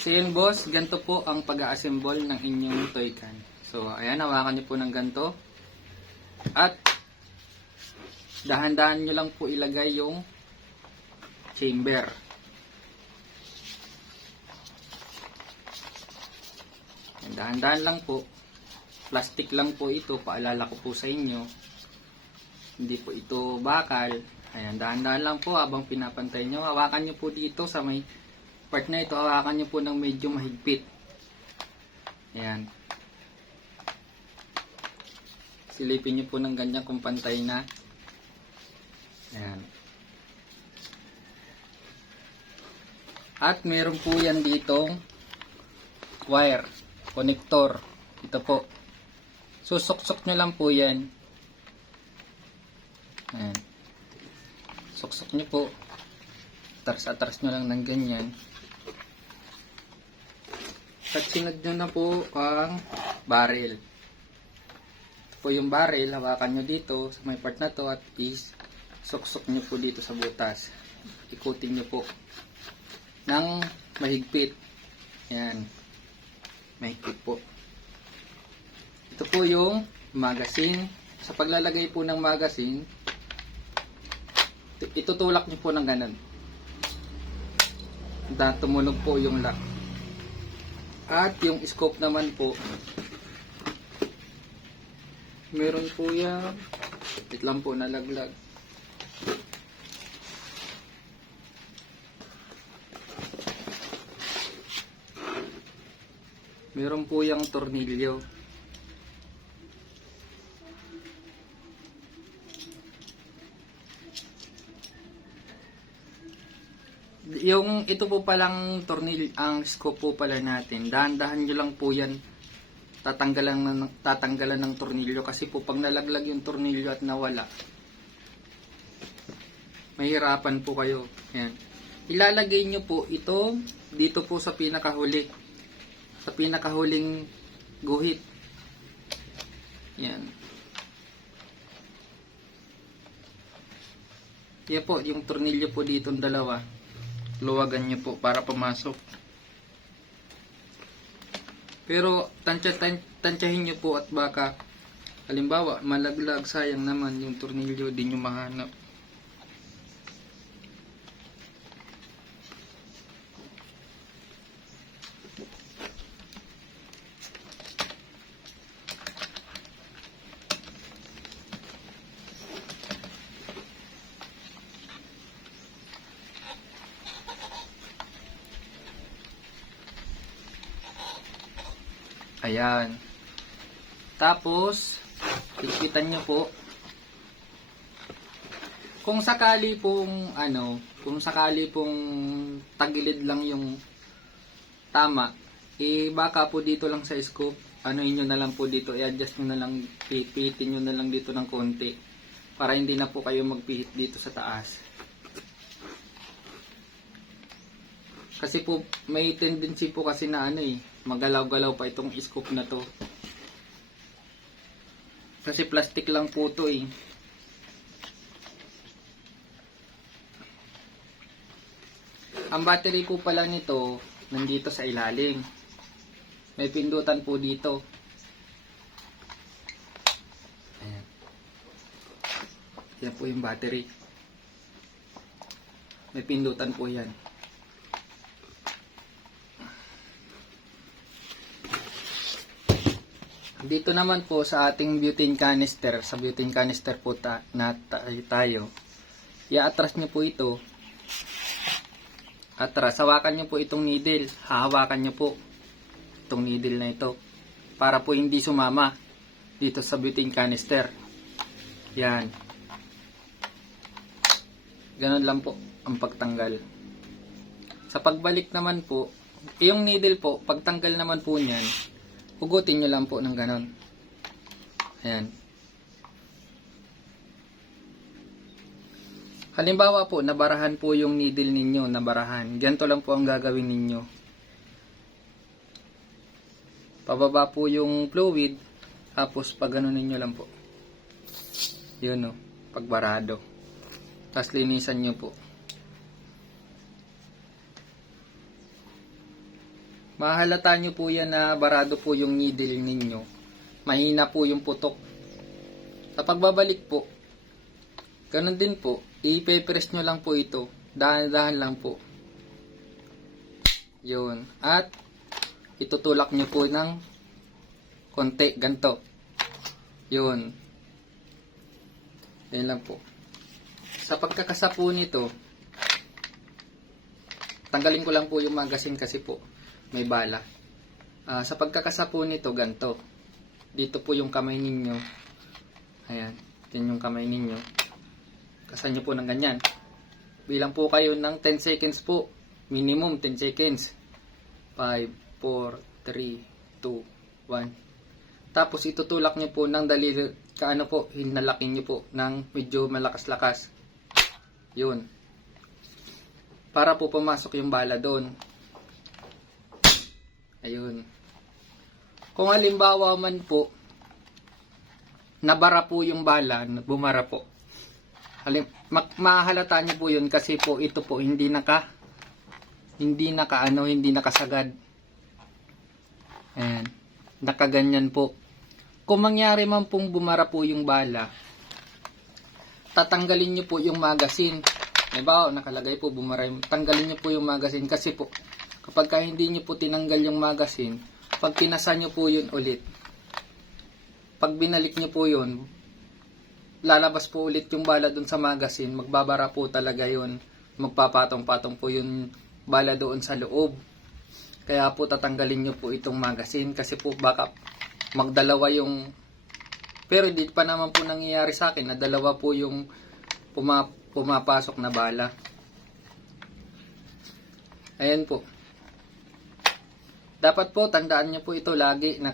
So yun boss, ganito po ang pag-a-assemble ng inyong toy can. So ayan, hawakan nyo po ng ganito. At dahan-dahan nyo lang po ilagay yung chamber. Dahan-dahan lang po. Plastic lang po ito, paalala ko po sa inyo. Hindi po ito bakal. Ayan, dahan-dahan lang po habang pinapantay nyo. Hawakan nyo po dito sa may part na ito, hawakan nyo po ng medyo mahigpit. Ayan. Silipin nyo po ng ganyan kung pantay na. Ayan. At meron po yan ditong wire, connector. Ito po. Susuksok nyo lang po yan. Ayan. Suksok nyo po. Atras-atras nyo lang ng ganyan. At sinad nyo na po ang barrel. Ito po yung barrel. Hawakan nyo dito sa may part na to at is suksok nyo po dito sa butas. Ikutin nyo po ng mahigpit. Ayan. Mahigpit po. Ito po yung magazine. Sa paglalagay po ng magazine, itutulak nyo po ng ganun. Tumunog po yung lock. At yung scope naman po, meron po yan. Wait lang po, nalaglag. Meron po yung tornilyo. Yung ito po palang tornilyo, ang scope po pala natin, dahan-dahan nyo lang po yan tatanggalan ng tornilyo, kasi po pag nalaglag yung tornilyo at nawala, mahirapan po kayo. Yan. Ilalagay nyo po ito dito po sa pinakahuling guhit. Yan. Yan po, yung tornilyo po dito dalawa. Luwagan nyo po para pumasok. Pero tansyahin nyo po at baka halimbawa malaglag, sayang naman yung tornilyo, di nyo mahanap. Ayan. Tapos, ikitan nyo po. Kung sakali pong tagilid lang yung tama, baka po dito lang sa scope, nyo na lang po dito, i-adjust nyo na lang, pihitin nyo na lang dito ng konti para hindi na po kayo magpihit dito sa taas. Kasi po may tendency po kasi na magalaw-galaw pa itong scope na to. Kasi plastic lang po to eh. Ang battery po pala nito nandito sa ilalim. May pindutan po dito. Ayan. Yan po yung battery. May pindutan po yan. Dito naman po sa ating butane canister, sa butane canister po tayo, i-atras nyo po ito. Atras, hawakan nyo po itong needle. Hahawakan nyo po itong needle na ito para po hindi sumama dito sa butane canister. Yan. Ganun lang po ang pagtanggal. Sa pagbalik naman po, yung needle po, pagtanggal naman po niyan, hugutin nyo lang po ng ganon. Ayan. Halimbawa po, nabarahan po yung needle ninyo, nabarahan. Ganito lang po ang gagawin ninyo. Pababa po yung fluid, tapos pag ganon ninyo lang po. Yun o, pagbarado. Tapos linisan nyo po. mahalata nyo po yan na barado po yung needle ninyo. Mahina po yung putok. Sa pagbabalik po, ganun din po, i-press nyo lang po ito. Dahan-dahan lang po. Yun. At itutulak nyo po ng konti, ganito. Yun. Yan lang po. Sa pagkakasa po nito, tanggalin ko lang po yung magazine kasi po may bala. Sa pagkakasa po nito, ganito. Dito po yung kamay ninyo. Ayan. Yan yung kamay ninyo. Kasan nyo po ng ganyan. Bilang po kayo ng 10 seconds po. Minimum 10 seconds. 5, 4, 3, 2, 1. Tapos itutulak nyo po ng daliri. Kaano po, hinalakin nyo po ng medyo malakas-lakas. Yun. Para po pumasok yung bala doon. Ayun. Kung halimbawa man po, nabara po yung bala, bumara po. Mahalata nyo po yun kasi po ito po hindi nakasagad. Ayan. Nakaganyan po. Kung mangyari man pong bumara po yung bala, tatanggalin nyo po yung magazine. Diba, nakalagay po bumara yung, tanggalin nyo po yung magazine kasi po, kapag hindi nyo po tinanggal yung magazine, pag pinasa nyo po yun ulit, pag binalik nyo po yun, lalabas po ulit yung bala dun sa magazine, magbabara po talaga yun, magpapatong-patong po yung bala doon sa loob. Kaya po tatanggalin nyo po itong magazine kasi po baka magdalawa yung, pero hindi pa naman po nangyayari sa akin na dalawa po yung pumapasok na bala. Ayan po. Dapat po tandaan nyo po ito laging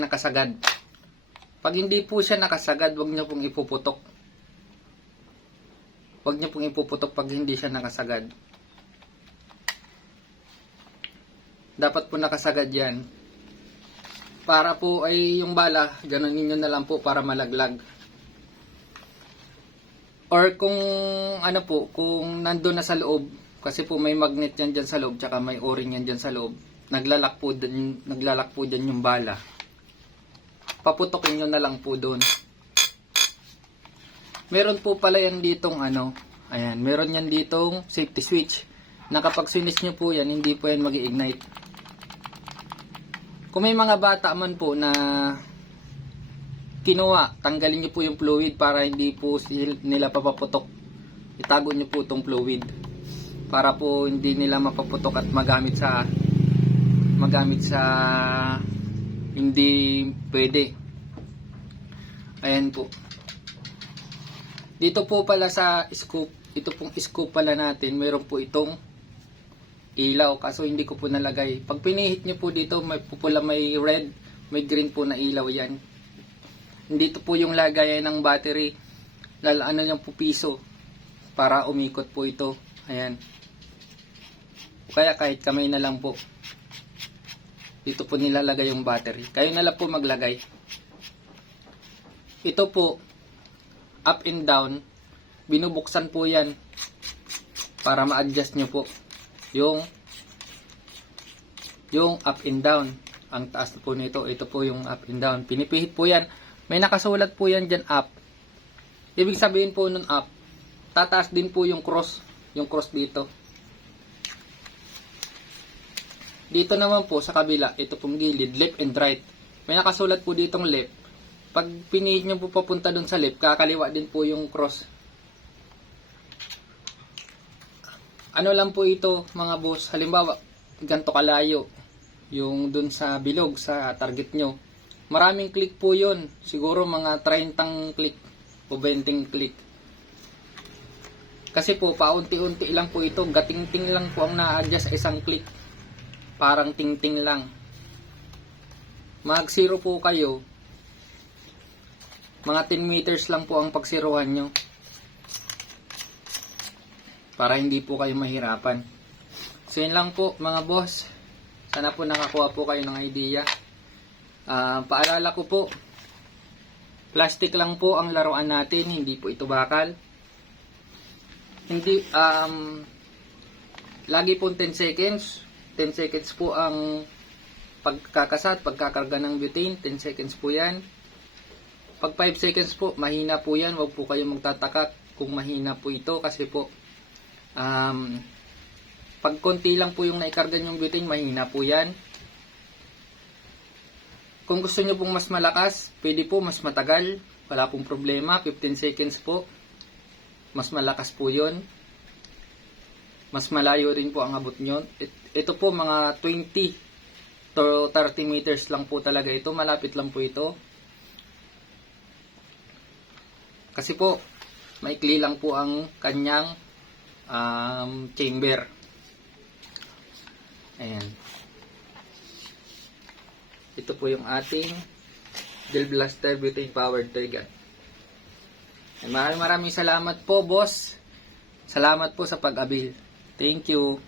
nakasagad. Pag hindi po siya nakasagad, wag nyo pong ipuputok. Wag nyo pong ipuputok pag hindi siya nakasagad. Dapat po nakasagad yan. Para po ay yung bala, ganonin nyo na lang po para malaglag. Or kung ano po, kung nandun na sa loob, kasi po may magnet yan dyan sa loob, tsaka may o-ring yan dyan sa loob, naglalak po dyan yung bala. Paputokin nyo na lang po doon. Meron po pala yan ditong ayan, meron yan ditong safety switch, na kapag sinis nyo po yan, hindi po yan mag-ignite. Kung may mga bata man po na kinuha, tanggalin nyo po yung fluid para hindi po nila papaputok. Itago nyo po itong fluid para po hindi nila mapaputok at magamit sa hindi pwede. Ayan po. Dito po pala sa scoop, ito pong scoop pala natin, meron po itong ilaw, kaso hindi ko po nalagay. Pag pinihit nyo po dito, may pupula, may red, may green po na ilaw yan. Dito po yung lagayan ng battery, yung pupiso para umikot po ito. Ayan. Kaya kahit kamay na lang po, dito po nilalagay yung battery. Kayo na lang po maglagay. Ito po, up and down, binubuksan po yan para ma-adjust nyo po yung up and down. Ang taas po nito, ito po yung up and down. Pinipihit po yan. May nakasulat po yan dyan, up. Ibig sabihin po nun up, tataas din po yung cross dito. Dito naman po sa kabila, ito pong gilid, left and right. May nakasulat po ditong left. Pag pinihit nyo po papunta dun sa left, kakaliwa din po yung cross. Ano lang po ito mga boss, halimbawa, ganito kalayo, yung dun sa bilog, sa target nyo. Maraming click po yun. Siguro mga 30 click o 20 click. Kasi po, paunti-unti lang po ito. Gating-ting lang po ang na-adjust sa isang click. Parang ting-ting lang. Mag-zero po kayo. Mga 10 meters lang po ang pagsiruhan nyo. Para hindi po kayo mahirapan. So yun lang po mga boss. Sana po nakakuha po kayo ng idea. Paalala ko po, plastic lang po ang laruan natin, hindi po ito bakal. Hindi, lagi po 10 seconds, 10 seconds po ang pagkakasat, pagkakarga ng butane, 10 seconds po yan. Pag 5 seconds po, mahina po yan. Huwag po kayong magtataka kung mahina po ito kasi po pag konti lang po yung naikarga yung butane, mahina po yan. Kung gusto nyo pong mas malakas, pwede po mas matagal. Wala pong problema, 15 seconds po. Mas malakas po yun. Mas malayo rin po ang abot nyo. Ito po mga 20 to 30 meters lang po talaga ito. Malapit lang po ito. Kasi po, maikli lang po ang kanyang chamber. Ayan. Ito po yung ating Gel Blaster Butane Powered Toy Gun. Maraming salamat po, boss. Salamat po sa pag-abil. Thank you.